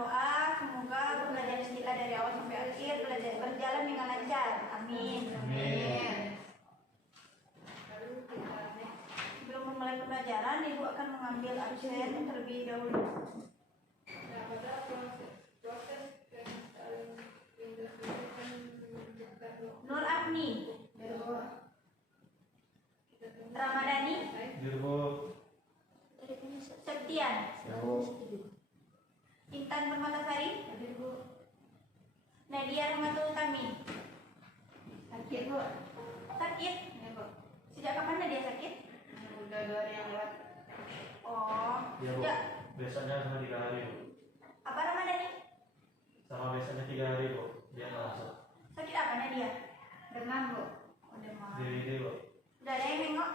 doa semoga pembelajaran kita dari awal sampai akhir berjalan dengan lancar. Amin. Amin. Sebelum memulai pembelajaran, Ibu akan mengambil absen terlebih dahulu. Nur Afni, Ramadhani, Septian, Intan Permatasari, Nadia Rahmatul Utami. Sakit, Bu. Sakit? Ya, Bu. Sejak kapan Nadia sakit? Udah 2 hari yang lewat. Oh. Ya, Bu. Ya. Biasanya sama 3 hari, Bu. Apa Ramadhani? Sama biasanya 3 hari, Bu. Dia nggak masuk. Sakit apa Nadia? Demam, Bu. Oh, demam. Jadi, Bu. Udah ada yang nengok?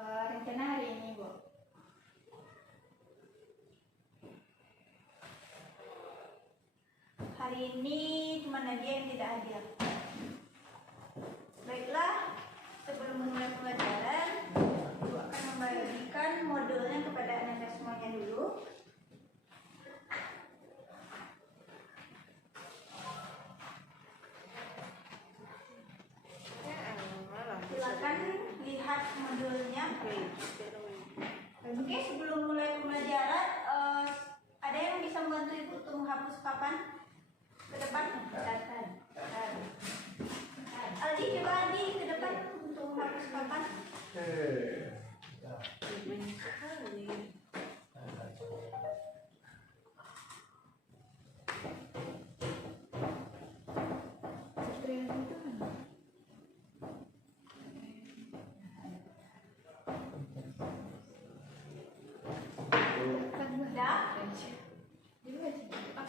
Rencana hari ini, Bu. Hari ini cuma Nadia yang tidak hadir. Baiklah, sebelum memulai pembelajaran, Ibu akan membagikan modulnya kepada anak-anak semuanya dulu. Silakan lihat modulnya. Oke, sebelum mulai pembelajaran, ada yang bisa membantu Ibu untuk menghapus papan ke depan? Aldi, coba Aldi ke depan untuk menghapus papan.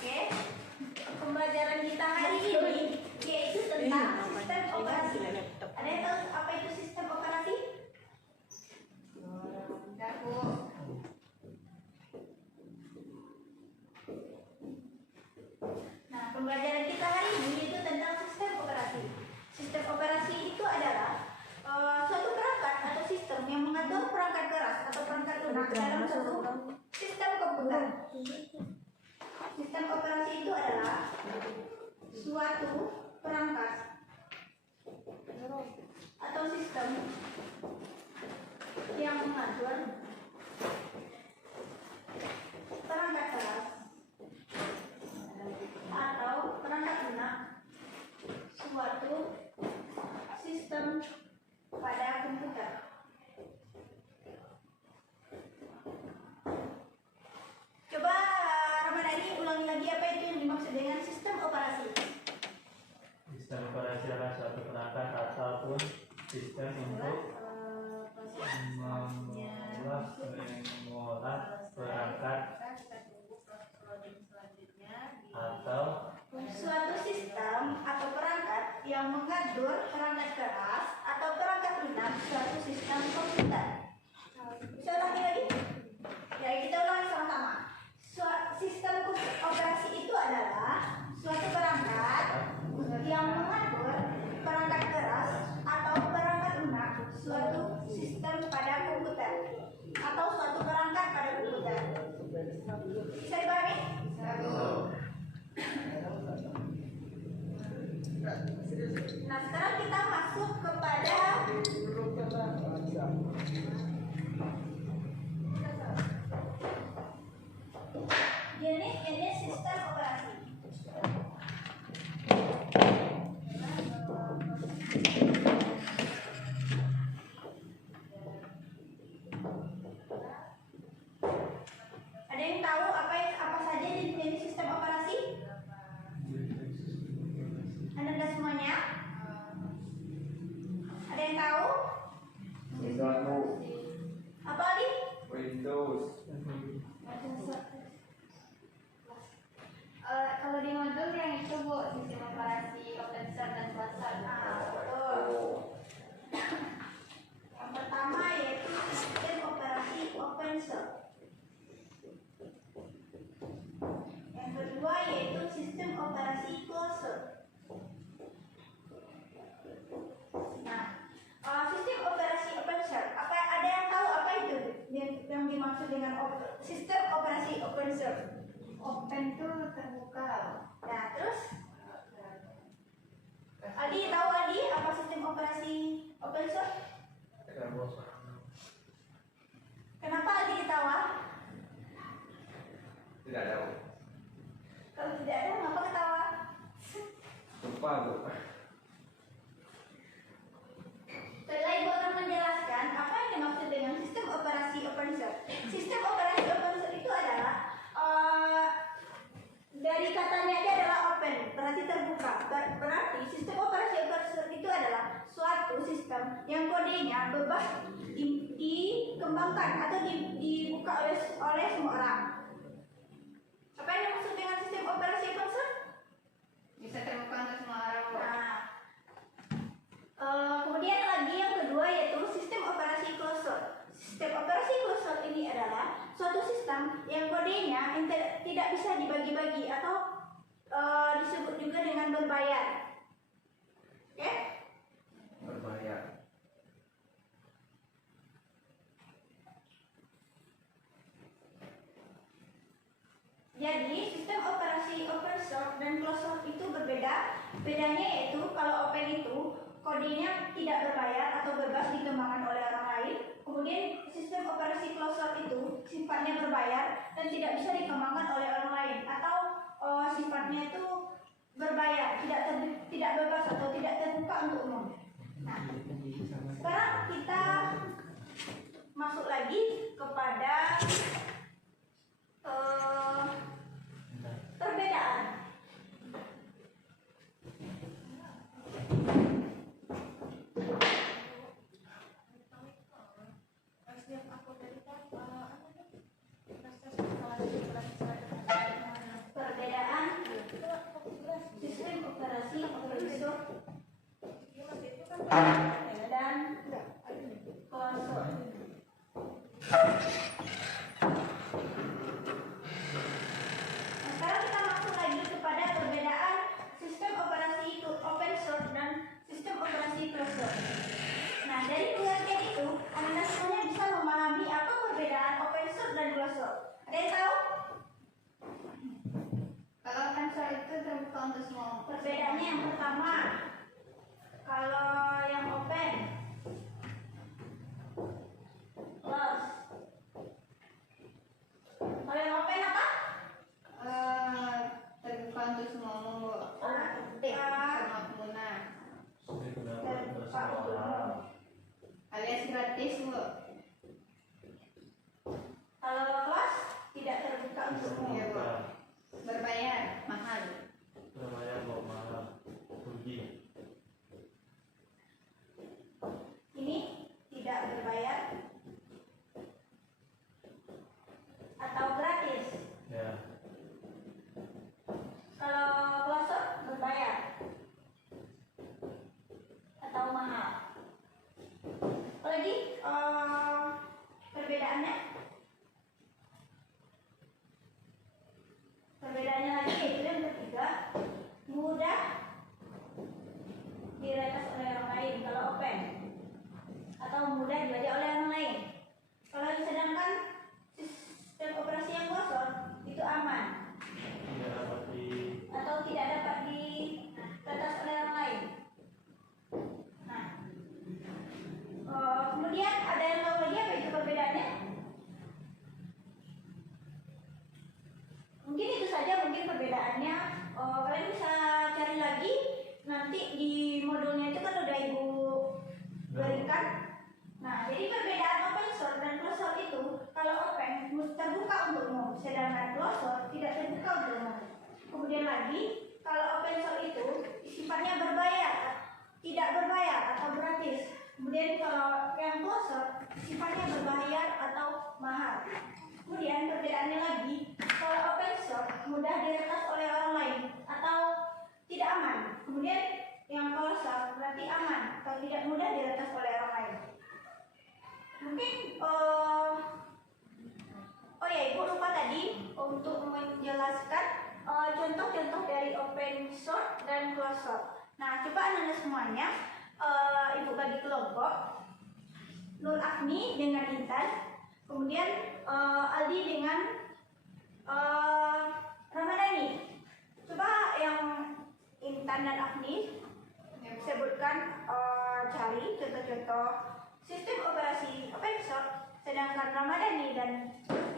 Oke, pembelajaran kita hari ini yaitu tentang sistem operasi. Ada yang tahu apa itu sistem operasi? Enggak, Bu. Nah, pembelajaran kita hari ini yaitu tentang sistem operasi. Sistem operasi itu adalah suatu perangkat atau sistem yang mengatur perangkat keras atau perangkat lunak dalam suatu sistem komputer. Sistem operasi itu adalah suatu perangkat atau sistem yang mengatur perangkat keras atau perangkat lunak suatu sistem pada komputer. Coba Ramadhani ulangi lagi apa itu yang dimaksud dengan sistem operasi. Sistem operasi adalah suatu perangkat ataupun sistem untuk mengolah perangkat atau suatu sistem atau perangkat yang mengatur perangkat keras atau perangkat lunak suatu sistem komputer. Bisa ulangi lagi? Ya, kita ulangi sama-sama. Sistem operasi itu adalah suatu perangkat yang mengatur perangkat keras atau perangkat lunak suatu sistem pada komputer atau suatu perangkat pada komputer. Bisa dipahami? Nah, sekarang kita masuk kepada jenis sistem operasi. Ada yang tahu apa saja jenis sistem operasi? Anda semuanya? Ada yang tahu? Apa lagi? Windows. Kalau di modul yang itu, Bu, sistem operasi OpenShare dan WhatsApp. Nah, betul. Yang pertama yaitu sistem operasi OpenShare. Yang kedua yaitu sistem operasi closed. Nah, sistem operasi OpenShare. Ada yang tahu apa itu yang dimaksud dengan sistem operasi OpenShare? Open itu Kalau tidak ada, ngapa ketawa? Lupa Bu. Setelah Ibu akan menjelaskan apa yang dimaksud dengan sistem operasi open source. Sistem operasi open source itu adalah dari katanya aja adalah open, berarti terbuka. Berarti sistem operasi open source itu adalah suatu sistem yang kodenya bebas dikembangkan atau dibuka oleh semua orang. Apa yang dimaksud dengan sistem operasi open source? Bisa terbuka untuk semua orang. Kemudian lagi yang kedua yaitu sistem operasi closed source. Sistem operasi closed source ini adalah suatu sistem yang kodenya tidak bisa dibagi-bagi atau disebut juga dengan berbayar. Oke? Berbayar. Jadi sistem operasi open source dan closed source itu berbeda. Bedanya yaitu kalau open itu kodenya tidak berbayar atau bebas dikembangkan oleh orang lain. Kemudian sistem operasi closed source itu sifatnya berbayar dan tidak bisa dikembangkan oleh orang lain atau sifatnya itu berbayar, tidak bebas atau tidak terbuka untuk umum. Nah, sekarang kita masuk lagi kepada perbedaan. Perbedaan sistem operasi open source dan closed source. Sekarang kita masuk lagi kepada perbedaan sistem operasi open source dan sistem operasi closed source. Nah, dari pengertian itu, Anda semuanya bisa memahami apa perbedaan open source dan closed source. Ada yang tahu? Kalau open source itu terbuka untuk semua. Perbedaannya yang pertama, kalau yang open, closed. Kalau yang open apa? Terbuka untuk semua umum, Bu. Terbuka. Semua pengguna. Untuk semua orang. Alias gratis, Bu. Kalau closed, tidak terbuka untuk umum. Iya, Bu. Berbayar, mahal. Berbayar kok mahal. Rugi. Ini tidak berbayar atau gratis. Ya. Kalau closed berbayar atau mahal. Apalagi perbedaannya? Perbedaannya lagi yaitu yang ketiga, mudah diretas oleh orang lain kalau open, atau mudah dibaca oleh orang lain. Kalau sedangkan sistem operasi yang kosong itu aman Tidak dapat di atau tidak dapat diretas oleh orang lain. Nah, kemudian ada yang tahu lagi apa itu perbedaannya? Mungkin itu saja mungkin perbedaannya. Kalian bisa cari lagi nanti di modulnya itu kan udah Ibu berikan. Nah, jadi perbedaan open source dan closed source itu kalau open terbuka untuk umum, sedangkan closed source tidak terbuka untuk umum. Kemudian lagi, kalau open source itu sifatnya berbayar, tidak berbayar atau gratis. Kemudian kalau yang closed source sifatnya berbayar atau mahal. Kemudian perbedaannya lagi, kalau open source mudah diretas oleh orang lain atau tidak aman. Kemudian yang closed source berarti aman atau tidak mudah diretas oleh orang lain. Mungkin oh ya, Ibu lupa tadi untuk menjelaskan contoh-contoh dari open source dan closed source. Nah, coba Anda semuanya Ibu bagi kelompok. Nur Afni dengan Intan, kemudian Aldi dengan Ramadhani. Coba yang Intan dan Afni sebutkan, cari contoh-contoh sistem operasi open source, sedangkan Ramadhani dan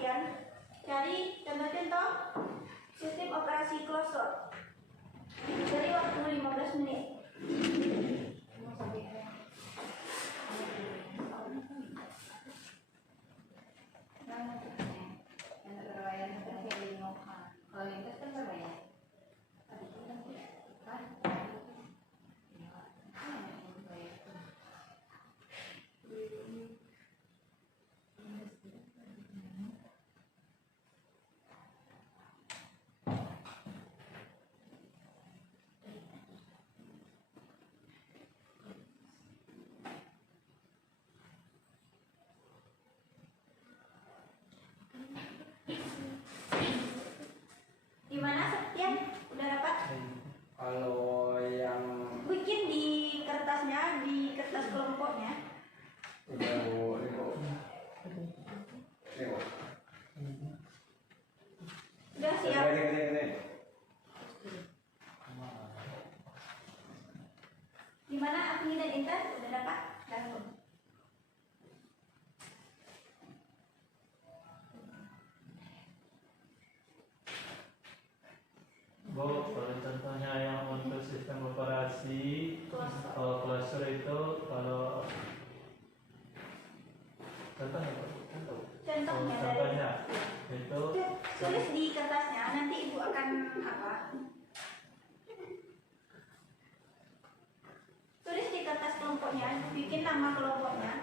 Ian cari contoh-contoh sistem operasi closed Kalau yang bikin di kertasnya, di kertas kelompoknya. Lego. Udah siap. Ini. Gimana Afni dan Intan? Udah dapat? Belum. Bu, kalau contohnya yang untuk sistem operasi cluster itu kalau contohnya Bu? Contohnya dari Contohnya itu tulis di kertasnya, nanti ibu akan apa? Tulis di kertas kelompoknya, bikin nama kelompoknya.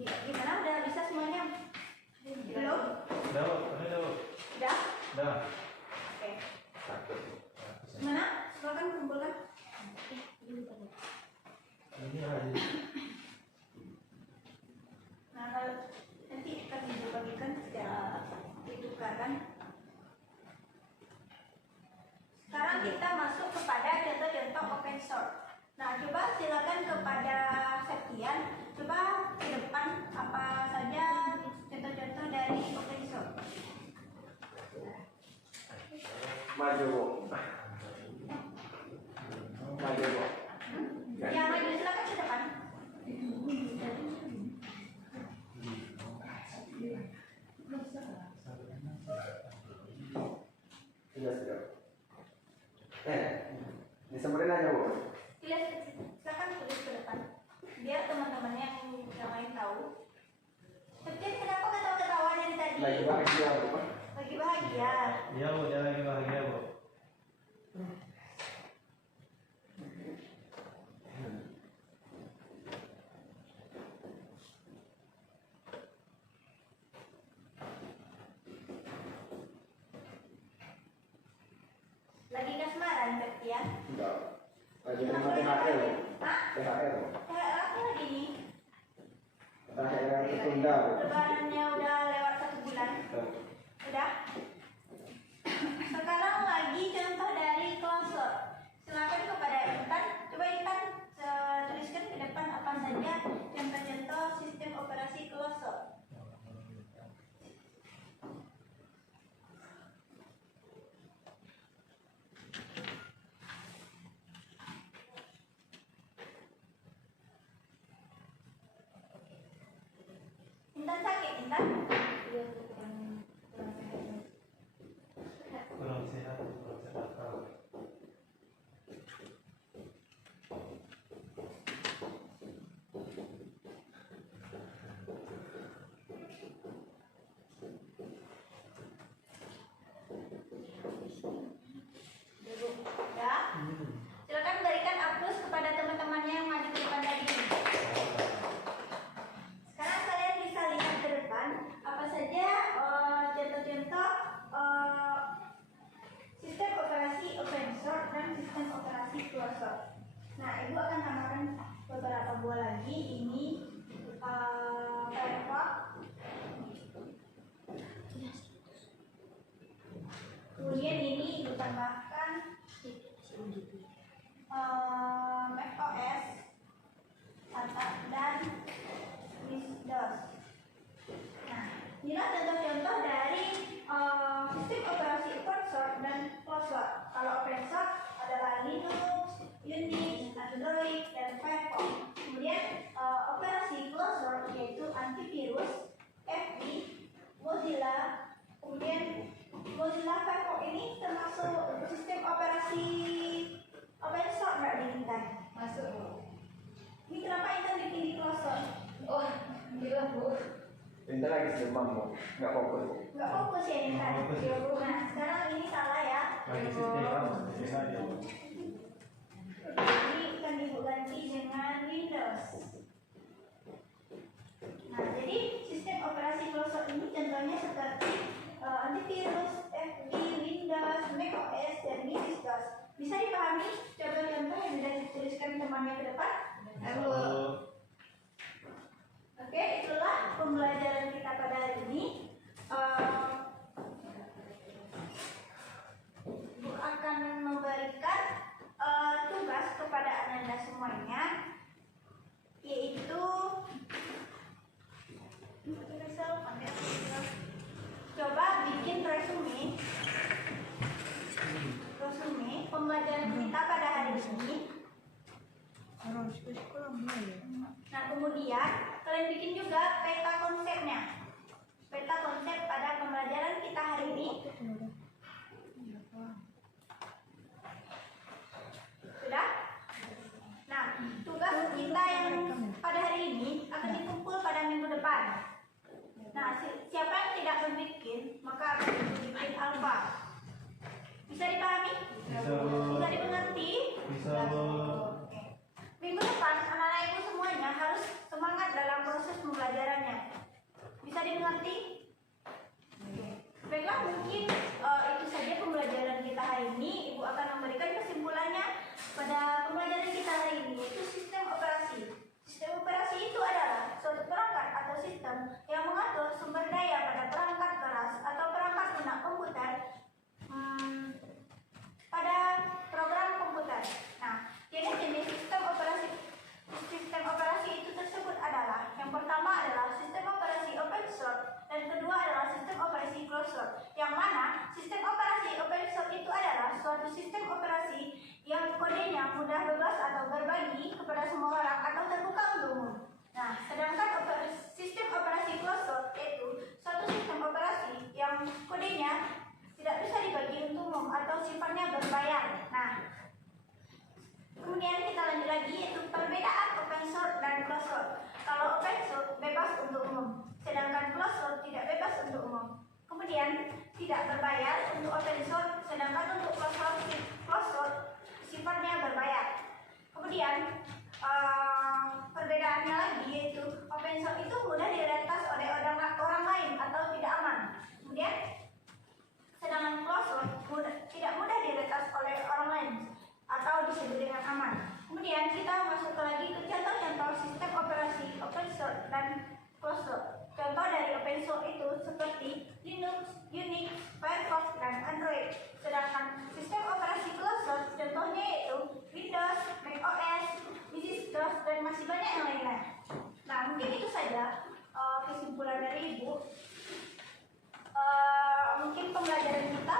semua Gimana? Udah bisa semuanya? Belum? Udah, Bu, ini udah, Bu. Udah? Udah. Oke. Gimana? Silakan kumpulkan. Ini aja. Nah, kalau nanti akan dibagikan secara ditukarkan. Sekarang kita masuk kepada contoh-contoh open source. Nah, coba silakan kepada Septian, coba ke depan apa saja contoh-contoh dari open source. Maju, Bu. Maju, Bu. Yang maju silakan ke depan. Sudah. Disemburin aja, Bu. Silakan tulis ke depan. Biar teman-temannya yang lain tahu. Septian, kenapa ketawa-ketawa dari tadi? Lagi bahagia, Bu. Lagi bahagia. Iya, Bu, dia lagi bahagia, Bu. Lagi kasmaran, Septian. Enggak. Lagi terima THR, Bu. Hah? THR, Bu. Kayak apa lagi nih? THR tertunda, Bu. Lebarannya udah lewat 1 bulan. Udah? Sekarang lagi contoh dari cluster. Silakan kepada Intan. Coba Intan tuliskan ke depan apa saja contoh-contoh sistem operasi cluster. Intan sakit, Intan? Kurang sehat akal. Ya. Silakan berikan aplaus kepada teman-temannya yang maju ke depan tadi. Sekarang kalian bisa lihat ke depan apa saja contoh-contoh sistem operasi open source dan sistem operasi closed source. Nah, ibu akan tambahkan beberapa buah lagi. Ini Firefox. Kemudian ini ibu tambahkan macOS dan Windows. Nah, inilah contoh-contoh dari sistem operasi open source dan closed source. Kalau open source adalah Linux, Unix, Android, dan Firefox. Kemudian operasi closed source yaitu antivirus, FB, Mozilla, kemudian Mozilla Firefox ini termasuk sistem operasi open source nggak di Intan? Masuk Bu. Ini kenapa Intan bikin di close source? Oh, gila Bu. Ini lagi demam bu, nggak fokus bu. Nggak fokus ya Intan? Nggak fokus. Ya, Bu. Nah, sekarang ini salah ya. Lagi sistem. Jadi akan Ibu ganti dengan Windows. Nah, jadi sistem operasi close source ini contohnya seperti antivirus, FB, Windows, macOS, dan MS-DOS. Bisa dipahami contoh-contoh yang sudah dituliskan temannya ke depan? Ayo. Oke, itulah pembelajaran kita pada hari ini. Ibu akan memberikan tugas kepada Anda semuanya, yaitu coba bikin resume pembelajaran kita pada hari ini. Nah, kemudian kalian bikin juga peta konsepnya. Peta konsep pada pembelajaran kita hari ini. Sudah? Nah, tugas kita yang pada hari ini akan dikumpul pada minggu depan. Nah, siapa yang tidak membuat, maka akan dibikin alfa. Bisa dipahami? Bisa. Bisa dimengerti? Bisa. Oke. Minggu depan anak-anak ibu semuanya harus semangat dalam proses pembelajarannya. Bisa dimengerti? Oke. Baiklah, mungkin itu saja pembelajaran kita hari ini. Ibu akan memberikan kesimpulannya pada pembelajaran kita hari ini, yaitu sistem operasi. Sistem operasi itu adalah suatu perangkat atau sistem yang mengatur sumber daya pada perangkat keras atau perangkat lunak komputer pada program komputer. Nah, jenis-jenis sistem operasi itu tersebut adalah, yang pertama adalah sistem operasi open source dan kedua adalah sistem operasi closed source. Yang mana sistem operasi open source itu adalah suatu sistem operasi yang kodenya mudah bebas atau berbagi kepada semua orang atau terbuka untuk umum. Nah, sedangkan sistem operasi closed source itu suatu sistem operasi yang kodenya tidak bisa dibagi untuk umum atau sifatnya berbayar. Nah, kemudian kita lanjut lagi, yaitu perbedaan open source dan closed source. Kalau open source bebas untuk umum, sedangkan closed source tidak bebas untuk umum. Kemudian tidak berbayar untuk open source, sedangkan untuk closed source sifatnya berbayar. Kemudian perbedaannya lagi, yaitu open source itu mudah diretas oleh orang lain atau tidak aman. Kemudian sedangkan closed source tidak mudah diretas oleh orang lain atau disebut dengan aman. Kemudian kita masuk lagi ke contoh-contoh sistem operasi open source dan closed source. Contoh dari open source itu seperti Linux, Unix, Firefox, dan Android. Sedangkan sistem operasi closed source contohnya yaitu Windows, macOS, MS-DOS, dan masih banyak yang lainnya. Nah, mungkin itu saja kesimpulan dari Ibu. Mungkin pembelajaran kita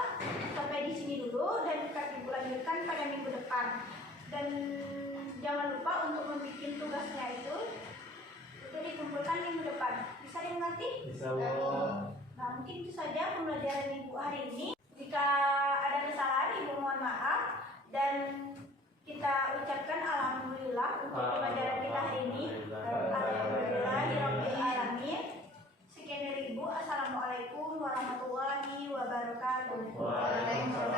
sampai di sini dulu dan akan Ibu lanjutkan pada minggu depan. Dan jangan lupa untuk membuat tugasnya itu dikumpulkan minggu depan. Bisa dimengerti? Bisa, Bu. Nah, mungkin itu saja pembelajaran Ibu hari ini. Jika ada kesalahan, Ibu mohon maaf. Dan kita ucapkan alhamdulillah untuk pembelajaran kita hari ini. Alhamdulillahirabbil alamin. Sekian dari Ibu. Assalamualaikum warahmatullahi wabarakatuh. Waalaikumsalam.